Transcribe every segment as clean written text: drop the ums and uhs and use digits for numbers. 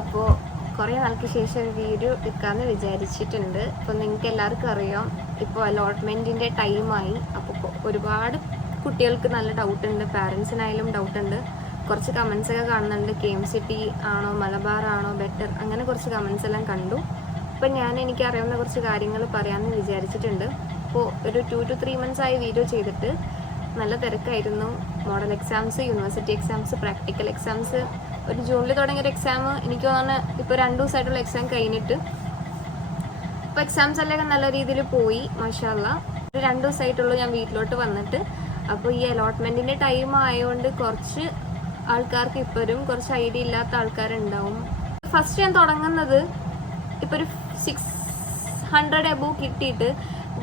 അപ്പോൾ കുറേ നാൾക്ക് ശേഷം വീഡിയോ എടുക്കാമെന്ന് വിചാരിച്ചിട്ടുണ്ട്. അപ്പോൾ നിങ്ങൾക്ക് എല്ലാവർക്കും അറിയാം, ഇപ്പോൾ അലോട്ട്മെൻറ്റിൻ്റെ ടൈമായി. അപ്പോൾ ഒരുപാട് കുട്ടികൾക്ക് നല്ല ഡൗട്ടുണ്ട്, പാരൻസിനായാലും ഡൗട്ടുണ്ട്. കുറച്ച് കമൻസൊക്കെ കാണുന്നുണ്ട്, KMCT ആണോ മലബാർ ആണോ ബെറ്റർ, അങ്ങനെ കുറച്ച് കമൻസ് എല്ലാം കണ്ടു. അപ്പോൾ എനിക്കറിയാവുന്ന കുറച്ച് കാര്യങ്ങൾ പറയാമെന്ന് വിചാരിച്ചിട്ടുണ്ട്. അപ്പോൾ ഒരു 2 to 3 months ആയി വീഡിയോ ചെയ്തിട്ട്. നല്ല തിരക്കായിരുന്നു. Model exams, university exams, practical exams. ഒരു ജൂണിൽ തുടങ്ങിയൊരു എക്സാം എനിക്ക് തോന്നുന്നു ഇപ്പോൾ 2 ദിവസമായിട്ടുള്ള എക്സാം കഴിഞ്ഞിട്ട്. ഇപ്പോൾ എക്സാംസ് എല്ലാം നല്ല രീതിയിൽ പോയി, മാഷാ അല്ലാഹ്. ഒരു 2 ദിവസമായിട്ടുള്ളൂ ഞാൻ വീട്ടിലോട്ട് വന്നിട്ട്. അപ്പോൾ ഈ അലോട്ട്മെൻറ്റിൻ്റെ ടൈം ആയതുകൊണ്ട് കുറച്ച് ആൾക്കാർക്ക് ഇപ്പോഴും കുറച്ച് ഐഡിയ ഇല്ലാത്ത ആൾക്കാരുണ്ടാവും. ഫസ്റ്റ് ഞാൻ തുടങ്ങുന്നത് ഇപ്പോൾ ഒരു 600 എബോവ് കിട്ടിയിട്ട്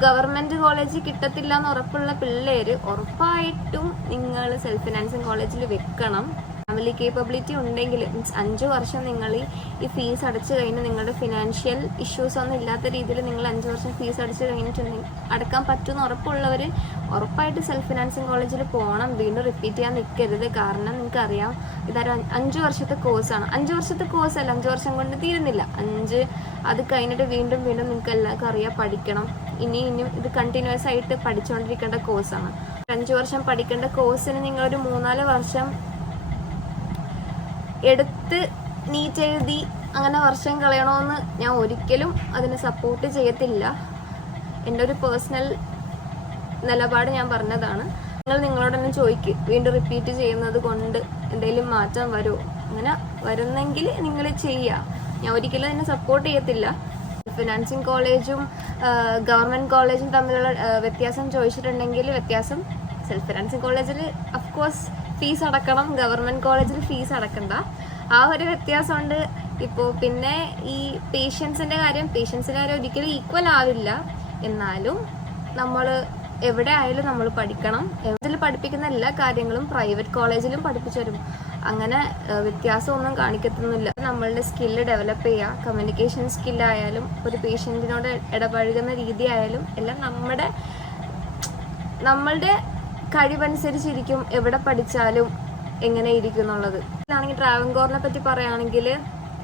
ഗവൺമെൻറ് കോളേജിൽ കിട്ടത്തില്ല എന്ന് ഉറപ്പുള്ള പിള്ളേർ ഉറപ്പായിട്ടും നിങ്ങൾ സെൽഫ് ഫിനാൻസിങ് കോളേജിൽ വെക്കണം. ഫാമിലി കേപ്പബിലിറ്റി ഉണ്ടെങ്കിൽ മീൻസ് 5 വർഷം നിങ്ങൾ ഈ ഫീസ് അടച്ചു കഴിഞ്ഞ് നിങ്ങളുടെ ഫിനാൻഷ്യൽ ഇഷ്യൂസ് ഒന്നും ഇല്ലാത്ത രീതിയിൽ നിങ്ങൾ 5 വർഷം ഫീസ് അടച്ചു കഴിഞ്ഞിട്ടുണ്ടെങ്കിൽ അടക്കാൻ പറ്റുമെന്ന് ഉറപ്പുള്ളവർ ഉറപ്പായിട്ട് സെൽഫ് ഫിനാൻസിങ് കോളേജിൽ പോകണം. വീണ്ടും റിപ്പീറ്റ് ചെയ്യാൻ നിൽക്കരുത്. കാരണം നിങ്ങൾക്കറിയാം, ഇതൊരു 5 വർഷത്തെ കോഴ്സാണ്. 5 വർഷത്തെ കോഴ്സല്ല, 5 വർഷം കൊണ്ട് തീരുന്നില്ല. അത് കഴിഞ്ഞിട്ട് വീണ്ടും നിങ്ങൾക്ക് എല്ലാവർക്കും അറിയാം, പഠിക്കണം. ഇനിയും ഇത് കണ്ടിന്യൂസ് ആയിട്ട് പഠിച്ചുകൊണ്ടിരിക്കേണ്ട കോഴ്സാണ്. 5 വർഷം പഠിക്കേണ്ട കോഴ്സിന് നിങ്ങളൊരു 3-4 വർഷം എടുത്ത് നീറ്റ് എഴുതി അങ്ങനെ വർഷം കളയണമെന്ന് ഞാൻ ഒരിക്കലും അതിനെ സപ്പോർട്ട് ചെയ്യത്തില്ല. എൻ്റെ ഒരു പേഴ്സണൽ നിലപാട് ഞാൻ പറഞ്ഞതാണ്. നിങ്ങളോട് തന്നെ ചോദിക്കും, വീണ്ടും റിപ്പീറ്റ് ചെയ്യുന്നത് കൊണ്ട് എന്തെങ്കിലും മാറ്റം വരുമോ? അങ്ങനെ വരുന്നെങ്കിൽ നിങ്ങൾ ചെയ്യുക. ഞാൻ ഒരിക്കലും അതിനെ സപ്പോർട്ട് ചെയ്യത്തില്ല. ഫിനാൻസിങ് കോളേജും ഗവൺമെൻറ് കോളേജും തമ്മിലുള്ള വ്യത്യാസം ചോദിച്ചിട്ടുണ്ടെങ്കിൽ, വ്യത്യാസം സെൽഫ് ഫിനാൻസിങ് കോളേജിൽ അഫ്കോഴ്സ് ഫീസ് അടക്കണം, ഗവൺമെൻറ് കോളേജിൽ ഫീസ് അടക്കണ്ട. ആ ഒരു വ്യത്യാസമുണ്ട്. ഇപ്പോൾ പിന്നെ ഈ പേഷ്യൻസിൻ്റെ കാര്യം ഒരിക്കലും ഈക്വൽ ആവില്ല. എന്നാലും നമ്മൾ എവിടെ ആയാലും നമ്മൾ പഠിക്കണം. ഇതിൽ പഠിപ്പിക്കുന്ന എല്ലാ കാര്യങ്ങളും പ്രൈവറ്റ് കോളേജിലും പഠിപ്പിച്ചു തരും. അങ്ങനെ വ്യത്യാസമൊന്നും കാണിക്കത്തൊന്നുമില്ല. നമ്മളുടെ സ്കില്ല് ഡെവലപ്പ് ചെയ്യുക, കമ്മ്യൂണിക്കേഷൻ സ്കില്ലായാലും ഒരു പേഷ്യൻറ്റിനോട് ഇടപഴകുന്ന രീതി ആയാലും എല്ലാം നമ്മളുടെ കഴിവനുസരിച്ചിരിക്കും എവിടെ പഠിച്ചാലും എങ്ങനെ ഇരിക്കും എന്നുള്ളത്. ആണെങ്കിൽ ട്രാവൻകോറിനെ പറ്റി പറയുകയാണെങ്കിൽ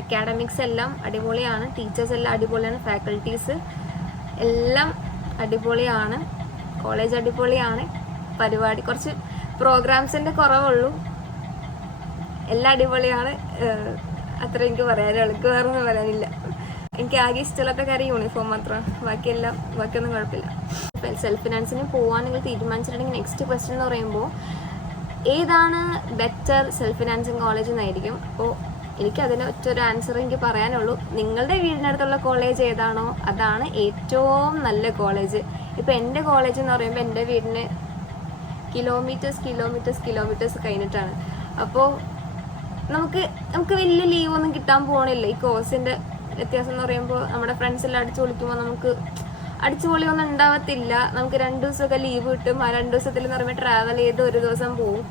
അക്കാഡമിക്സ് എല്ലാം അടിപൊളിയാണ്, ടീച്ചേഴ്സ് എല്ലാം അടിപൊളിയാണ്, ഫാക്കൽറ്റീസ് എല്ലാം അടിപൊളിയാണ്, കോളേജ് അടിപൊളിയാണ്, പരിപാടി കുറച്ച് പ്രോഗ്രാംസിൻ്റെ കുറവുള്ളൂ, എല്ലാം അടിപൊളിയാണ്. അത്ര എനിക്ക് പറയാനുള്ളൂ, എനിക്ക് വേറൊന്നും പറയാനില്ല. എനിക്ക് ആകെ ഇഷ്ടമില്ലാത്ത കാര്യം യൂണിഫോം മാത്രമാണ്, ബാക്കിയൊന്നും കുഴപ്പമില്ല. സെൽഫ് ഫിനാൻസിന് പോകാൻ നിങ്ങൾ തീരുമാനിച്ചിട്ടുണ്ടെങ്കിൽ നെക്സ്റ്റ് ക്വസ്റ്റ്യൻ എന്ന് പറയുമ്പോൾ ഏതാണ് ബെറ്റർ സെൽഫ് ഫിനാൻസിങ് കോളേജ് എന്നായിരിക്കും. അപ്പോൾ എനിക്കതിന് ഒറ്റൊരു ആൻസർ എനിക്ക് പറയാനുള്ളൂ, നിങ്ങളുടെ വീടിനടുത്തുള്ള കോളേജ് ഏതാണോ അതാണ് ഏറ്റവും നല്ല കോളേജ്. ഇപ്പോൾ എൻ്റെ കോളേജ് എന്ന് പറയുമ്പോൾ എൻ്റെ വീടിന് കിലോമീറ്റേഴ്സ് കഴിഞ്ഞിട്ടാണ്. അപ്പോൾ നമുക്ക് വലിയ ലീവൊന്നും കിട്ടാൻ പോകണില്ല. ഈ കോഴ്സിൻ്റെ വ്യത്യാസം എന്ന് പറയുമ്പോൾ നമ്മുടെ ഫ്രണ്ട്സ് എല്ലാം അടിച്ചു പൊളിക്കുമ്പോൾ നമുക്ക് അടിച്ചുപൊളിയൊന്നും ഉണ്ടാവത്തില്ല. നമുക്ക് 2 ദിവസമൊക്കെ ലീവ് കിട്ടും. ആ 2 ദിവസത്തിൽ എന്ന് പറയുമ്പോൾ ട്രാവൽ ചെയ്ത് 1 ദിവസം പോവും.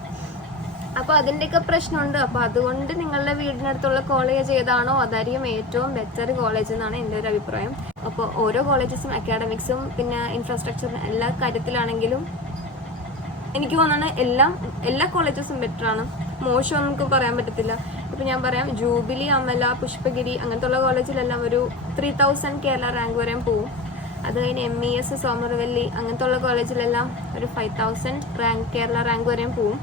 അപ്പോൾ അതിൻ്റെയൊക്കെ പ്രശ്നമുണ്ട്. അപ്പോൾ അതുകൊണ്ട് നിങ്ങളുടെ വീടിനടുത്തുള്ള കോളേജ് ഏതാണോ അതായിരിക്കും ഏറ്റവും ബെറ്റർ കോളേജ് എന്നാണ് എൻ്റെ ഒരു അഭിപ്രായം. അപ്പോൾ ഓരോ കോളേജസും അക്കാഡമിക്സും പിന്നെ ഇൻഫ്രാസ്ട്രക്ചറും എല്ലാ കാര്യത്തിലാണെങ്കിലും എനിക്ക് തോന്നുന്നത് എല്ലാ കോളേജസും ബെറ്ററാണ്. മോശം നമുക്ക് പറയാൻ പറ്റത്തില്ല. ഇപ്പോൾ ഞാൻ പറയാം, ജൂബിലി, അമല, പുഷ്പഗിരി അങ്ങനത്തെ ഉള്ള കോളേജിലെല്ലാം ഒരു 3000 കേരള റാങ്ക് വരെയും പോവും. അത് കഴിഞ്ഞ് MES, സോമർവെല്ലി അങ്ങനത്തെ ഉള്ള കോളേജിലെല്ലാം ഒരു 5000 കേരള റാങ്ക് വരെയും പോവും.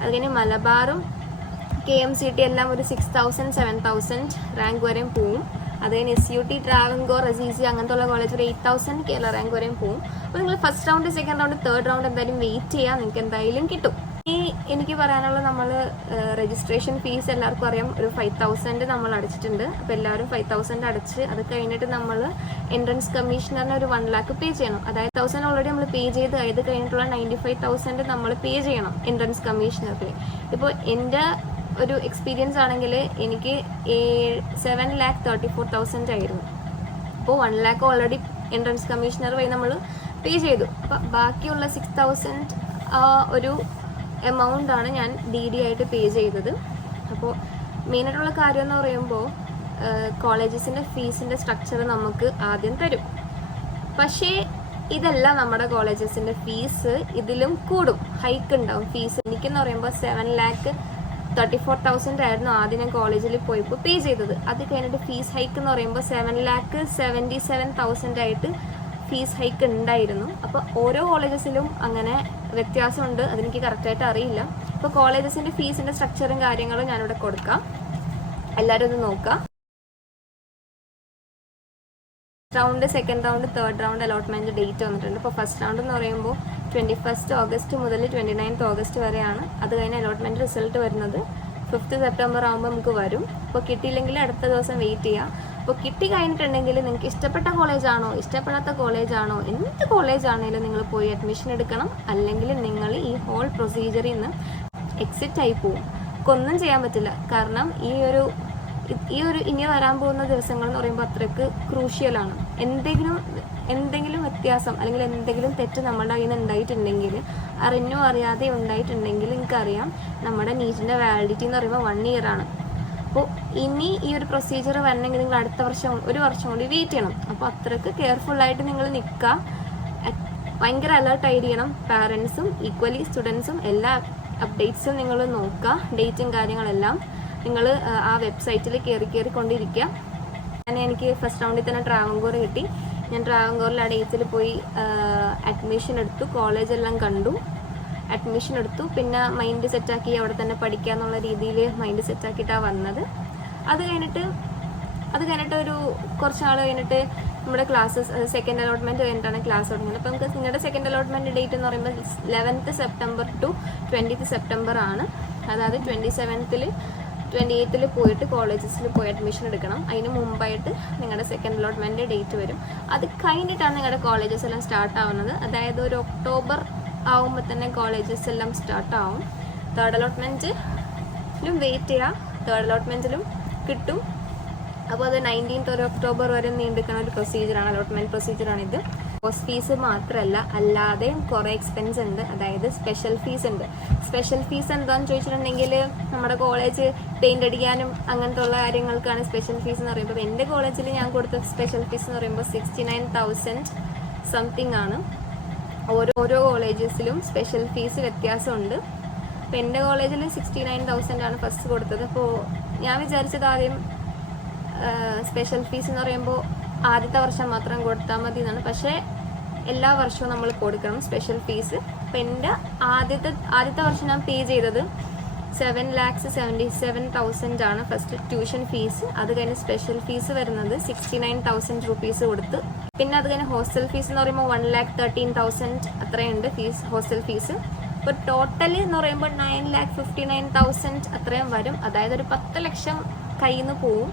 അത് കഴിഞ്ഞ് മലബാറും KMCT എല്ലാം ഒരു 6000 7000 റാങ്ക് വരെയും പോവും. അത് കഴിഞ്ഞ് SUT, ട്രാവൻകോർ, അസീസി അങ്ങനത്തെ ഉള്ള കോളേജ് ഒരു 8000 കേരള റാങ്ക് വരെയും പോവും. അപ്പോൾ നിങ്ങൾ first round, second round, third round എന്തായാലും വെയിറ്റ് ചെയ്യുക, നിങ്ങൾക്ക് എന്തായാലും കിട്ടും. എനിക്ക് പറയാനുള്ളത്, നമ്മൾ രജിസ്ട്രേഷൻ ഫീസ് എല്ലാവർക്കും അറിയാം, ഒരു 5000 നമ്മൾ അടച്ചിട്ടുണ്ട്. അപ്പോൾ എല്ലാവരും 5000 അടച്ച് അത് കഴിഞ്ഞിട്ട് നമ്മൾ എൻട്രൻസ് കമ്മീഷണറിന് ഒരു 1 lakh പേ ചെയ്യണം. അതായത് 1000 ഓൾറെഡി നമ്മൾ പേ ചെയ്ത് അത് കഴിഞ്ഞിട്ടുള്ള 95,000 നമ്മൾ പേ ചെയ്യണം എൻട്രൻസ് കമ്മീഷണർക്ക്. ഇപ്പോൾ എൻ്റെ ഒരു എക്സ്പീരിയൻസ് ആണെങ്കിൽ എനിക്ക് 7,34,000 ആയിരുന്നു. അപ്പോൾ 1 lakh ഓൾറെഡി എൻട്രൻസ് കമ്മീഷണർ വഴി നമ്മൾ പേ ചെയ്തു. അപ്പോൾ ബാക്കിയുള്ള 6,000 ഒരു എമൗണ്ടാണ് ഞാൻ DD ആയിട്ട് പേ ചെയ്തത്. അപ്പോൾ മെയിനായിട്ടുള്ള കാര്യം എന്ന് പറയുമ്പോൾ കോളേജസിൻ്റെ ഫീസിൻ്റെ സ്ട്രക്ചർ നമുക്ക് ആദ്യം തരും. പക്ഷേ ഇതല്ല നമ്മുടെ കോളേജസിൻ്റെ ഫീസ്, ഇതിലും കൂടും, ഹൈക്ക് ഉണ്ടാവും ഫീസ്. എനിക്കെന്ന് പറയുമ്പോൾ 7 lakh 34,000 ആയിരുന്നു ആദ്യം ഞാൻ കോളേജിൽ പോയപ്പോൾ പേ ചെയ്തത്. അത് കഴിഞ്ഞിട്ട് ഫീസ് ഹൈക്ക് എന്ന് പറയുമ്പോൾ 7,77,000 ആയിട്ട് ഫീസ് ഹൈക്ക് ഉണ്ടായിരുന്നു. അപ്പോൾ ഓരോ കോളേജസിലും അങ്ങനെ വ്യത്യാസമുണ്ട്, അതെനിക്ക് കറക്റ്റായിട്ട് അറിയില്ല. അപ്പോൾ കോളേജസിൻ്റെ ഫീസിൻ്റെ സ്ട്രക്ചറും കാര്യങ്ങളും ഞാനിവിടെ കൊടുക്കാം, എല്ലാവരും ഇത് നോക്കുക. Round, second round, third round allotment date വന്നിട്ടുണ്ട്. അപ്പോൾ ഫസ്റ്റ് റൗണ്ട് എന്ന് പറയുമ്പോൾ 21 ഓഗസ്റ്റ് മുതൽ 29 ഓഗസ്റ്റ് വരെയാണ്. അത് കഴിഞ്ഞ് അലോട്ട്മെൻറ്റ് റിസൾട്ട് വരുന്നത് 5 സെപ്റ്റംബർ ആകുമ്പോൾ നമുക്ക് വരും. അപ്പോൾ കിട്ടിയില്ലെങ്കിൽ അടുത്ത ദിവസം വെയിറ്റ് ചെയ്യാം. അപ്പോൾ കിട്ടി കഴിഞ്ഞിട്ടുണ്ടെങ്കിൽ നിങ്ങൾക്ക് ഇഷ്ടപ്പെട്ട കോളേജാണോ ഇഷ്ടപ്പെടാത്ത കോളേജാണോ എന്ത് കോളേജാണെങ്കിലും നിങ്ങൾ പോയി അഡ്മിഷൻ എടുക്കണം. അല്ലെങ്കിൽ നിങ്ങൾ ഈ ഹോൾ പ്രൊസീജിയറിൽ നിന്ന് എക്സിറ്റ് ആയി പോവും. ഒന്നും ചെയ്യാൻ പറ്റില്ല. കാരണം ഈ ഒരു ഇനി വരാൻ പോകുന്ന ദിവസങ്ങൾ എന്ന് പറയുമ്പോൾ അത്രയ്ക്ക് ക്രൂഷ്യലാണ്. എന്തെങ്കിലും വ്യത്യാസം അല്ലെങ്കിൽ എന്തെങ്കിലും തെറ്റ് നമ്മുടെ കയ്യിൽ നിന്ന് ഉണ്ടായിട്ടുണ്ടെങ്കിൽ, അറിഞ്ഞോ അറിയാതെ ഉണ്ടായിട്ടുണ്ടെങ്കിൽ, നിങ്ങൾക്കറിയാം നമ്മുടെ നീറ്റിൻ്റെ വാലിഡിറ്റി എന്ന് പറയുമ്പോൾ 1 ഇയർ ആണ്. അപ്പോൾ ഇനി ഈ ഒരു പ്രൊസീജിയർ വരണമെങ്കിൽ നിങ്ങൾ അടുത്ത വർഷം, ഒരു വർഷം കൂടി വെയിറ്റ് ചെയ്യണം. അപ്പോൾ അത്രയ്ക്ക് കെയർഫുള്ളായിട്ട് നിങ്ങൾ നിൽക്കുക, ഭയങ്കര അലേർട്ടായിരിക്കണം. പാരൻസും ഈക്വലി സ്റ്റുഡൻസും എല്ലാ അപ്ഡേറ്റ്സും നിങ്ങൾ നോക്കുക, ഡേറ്റും കാര്യങ്ങളെല്ലാം നിങ്ങൾ ആ വെബ്സൈറ്റിൽ കയറിക്കൊണ്ടിരിക്കുക. എനിക്ക് ഫസ്റ്റ് റൗണ്ടിൽ തന്നെ ട്രാവൻകൂർ കിട്ടി. ഞാൻ ട്രാവൻകൂറിൽ ആ ഡേറ്റിൽ പോയി അഡ്മിഷൻ എടുത്തു, കോളേജെല്ലാം കണ്ടു, അഡ്മിഷൻ എടുത്തു. പിന്നെ മൈൻഡ് സെറ്റാക്കി അവിടെ തന്നെ പഠിക്കുക എന്നുള്ള രീതിയിൽ മൈൻഡ് സെറ്റാക്കിയിട്ടാണ് വന്നത്. അത് കഴിഞ്ഞിട്ട് ഒരു കുറച്ച് നാൾ കഴിഞ്ഞിട്ട് നമ്മുടെ ക്ലാസ്സസ്, സെക്കൻഡ് അലോട്ട്മെൻറ്റ് കഴിഞ്ഞിട്ടാണ് ക്ലാസ് തുടങ്ങുന്നത്. അപ്പോൾ നമുക്ക് നിങ്ങളുടെ സെക്കൻഡ് അലോട്ട്മെൻറ്റ് ഡേറ്റ് എന്ന് പറയുമ്പോൾ 11th September to 20th September ആണ്. അതായത് 28th പോയിട്ട് കോളേജസിൽ പോയി അഡ്മിഷൻ എടുക്കണം. അതിന് മുമ്പായിട്ട് നിങ്ങളുടെ സെക്കൻഡ് അലോട്ട്മെൻറ്റ് ഡേറ്റ് വരും. അത് കഴിഞ്ഞിട്ടാണ് നിങ്ങളുടെ കോളേജസ് എല്ലാം സ്റ്റാർട്ട് ആവുന്നത്. അതായത് ഒരു ഒക്ടോബർ ആവുമ്പോൾ തന്നെ കോളേജസ് എല്ലാം സ്റ്റാർട്ട് ആവും. തേർഡ് അലോട്ട്മെൻറ്റിലും വെയിറ്റ് ചെയ്യാം, തേർഡ് അലോട്ട്മെൻറ്റിലും കിട്ടും. അപ്പോൾ അത് 19th ഒരു ഒക്ടോബർ വരെ നീണ്ടുക്കുന്ന ഒരു പ്രൊസീജിയറാണ്, അലോട്ട്മെൻറ്റ് പ്രൊസീജിയറാണിത്. കോഴ്സ് ഫീസ് മാത്രമല്ല, അല്ലാതെയും കുറേ എക്സ്പെൻസ് ഉണ്ട്. അതായത് സ്പെഷ്യൽ ഫീസ് ഉണ്ട്. സ്പെഷ്യൽ ഫീസ് എന്താണെന്ന് ചോദിച്ചിട്ടുണ്ടെങ്കിൽ നമ്മുടെ കോളേജ് പെയിൻ്റ് അടിക്കാനും അങ്ങനത്തെ ഉള്ള കാര്യങ്ങൾക്കാണ് സ്പെഷ്യൽ ഫീസ് എന്ന് പറയുമ്പോൾ. എൻ്റെ കോളേജിൽ ഞാൻ കൊടുത്ത സ്പെഷ്യൽ ഫീസ് എന്ന് പറയുമ്പോൾ 69,000 സംതിങ് ആണ്. ഓരോ കോളേജസിലും സ്പെഷ്യൽ ഫീസ് വ്യത്യാസമുണ്ട്. അപ്പോൾ എൻ്റെ കോളേജിൽ 69,000 ആണ് ഫസ്റ്റ് കൊടുത്തത്. അപ്പോൾ ഞാൻ വിചാരിച്ചത് ആദ്യം സ്പെഷ്യൽ ഫീസ് എന്ന് പറയുമ്പോൾ ആദ്യത്തെ വർഷം മാത്രം കൊടുത്താൽ മതി എന്നാണ്. പക്ഷേ എല്ലാ വർഷവും നമ്മൾ കൊടുക്കണം സ്പെഷ്യൽ ഫീസ്. അപ്പോൾ എൻ്റെ ആദ്യത്തെ വർഷം ഞാൻ പേ ചെയ്തത് 7,77,000 ആണ് ഫസ്റ്റ് ട്യൂഷൻ ഫീസ്. അത് കഴിഞ്ഞ് സ്പെഷ്യൽ ഫീസ് വരുന്നത് 69,000 റുപ്പീസ് കൊടുത്ത്. പിന്നെ അത് കഴിഞ്ഞ് ഹോസ്റ്റൽ ഫീസ് എന്ന് പറയുമ്പോൾ 1,13,000 അത്രയുണ്ട് ഫീസ്, ഹോസ്റ്റൽ ഫീസ്. ഇപ്പോൾ ടോട്ടൽ എന്ന് പറയുമ്പോൾ 9,59,000 അത്രയും വരും. അതായത് ഒരു 10 ലക്ഷം കയ്യിൽ നിന്ന് പോവും.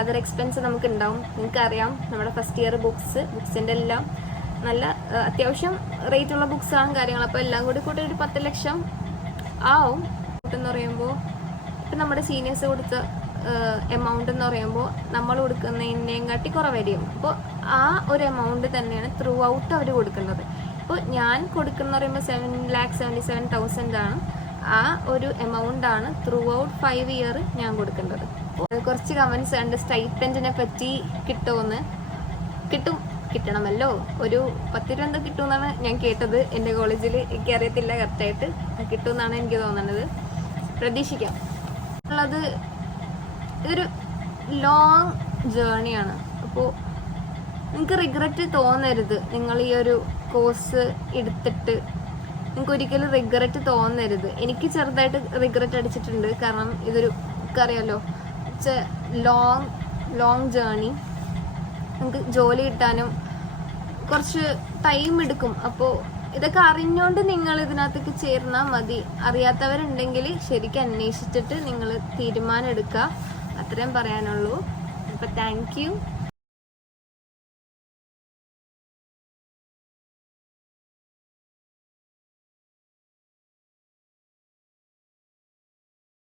അതർ എക്സ്പെൻസ് നമുക്ക് ഉണ്ടാവും. നിങ്ങൾക്കറിയാം നമ്മുടെ ഫസ്റ്റ് ഇയർ ബുക്സിൻ്റെ എല്ലാം നല്ല അത്യാവശ്യം റേറ്റുള്ള ബുക്സാണ് കാര്യങ്ങൾ. അപ്പോൾ എല്ലാം കൂടി ഒരു 10 ലക്ഷം ആവും എന്ന് പറയുമ്പോൾ. ഇപ്പം നമ്മുടെ സീനിയേഴ്സ് കൊടുത്ത എമൗണ്ട് എന്ന് പറയുമ്പോൾ നമ്മൾ കൊടുക്കുന്നതിനേയും കാട്ടി കുറവായിരിക്കും. അപ്പോൾ ആ ഒരു എമൗണ്ട് തന്നെയാണ് ത്രൂ ഔട്ട് അവർ കൊടുക്കേണ്ടത്. ഇപ്പോൾ ഞാൻ കൊടുക്കുന്ന പറയുമ്പോൾ 7,77,000 ആണ്. ആ ഒരു എമൗണ്ടാണ് ത്രൂ ഔട്ട് 5 ഇയർ ഞാൻ കൊടുക്കേണ്ടത്. കുറച്ച് കമൻസ് ഉണ്ട് സ്റ്റൈപ്പൻഡിനെ പറ്റി കിട്ടുമെന്ന്. കിട്ടണമല്ലോ, ഒരു 10 രൂപ എന്തോ കിട്ടുമെന്നാണ് ഞാൻ കേട്ടത്. എൻ്റെ കോളേജിൽ എനിക്കറിയത്തില്ല കറക്റ്റായിട്ട്, കിട്ടുമെന്നാണ് എനിക്ക് തോന്നുന്നത്. പ്രതീക്ഷിക്കാം. ഇതൊരു ലോങ് ജേർണിയാണ്. അപ്പോൾ നിങ്ങൾക്ക് റിഗ്രറ്റ് തോന്നരുത്. നിങ്ങൾ ഈ ഒരു കോഴ്സ് എടുത്തിട്ട് നിങ്ങൾക്ക് ഒരിക്കലും റിഗ്രറ്റ് തോന്നരുത്. എനിക്ക് ചെറുതായിട്ട് റിഗ്രറ്റ് അടിച്ചിട്ടുണ്ട്. കാരണം അറിയാമല്ലോ, ഇറ്റ്സ് എ ലോങ് ജേർണി. നിങ്ങൾക്ക് ജോലി കിട്ടാനും കുറച്ച് ടൈം എടുക്കും. അപ്പോൾ ഇതൊക്കെ അറിഞ്ഞുകൊണ്ട് നിങ്ങൾ ഇതിനകത്തേക്ക് ചേർന്നാൽ മതി. അറിയാത്തവരുണ്ടെങ്കിൽ ശരിക്കും അന്വേഷിച്ചിട്ട് നിങ്ങൾ തീരുമാനം എടുക്കുക. അത്രയും പറയാനുള്ളൂ. അപ്പോൾ താങ്ക് യു.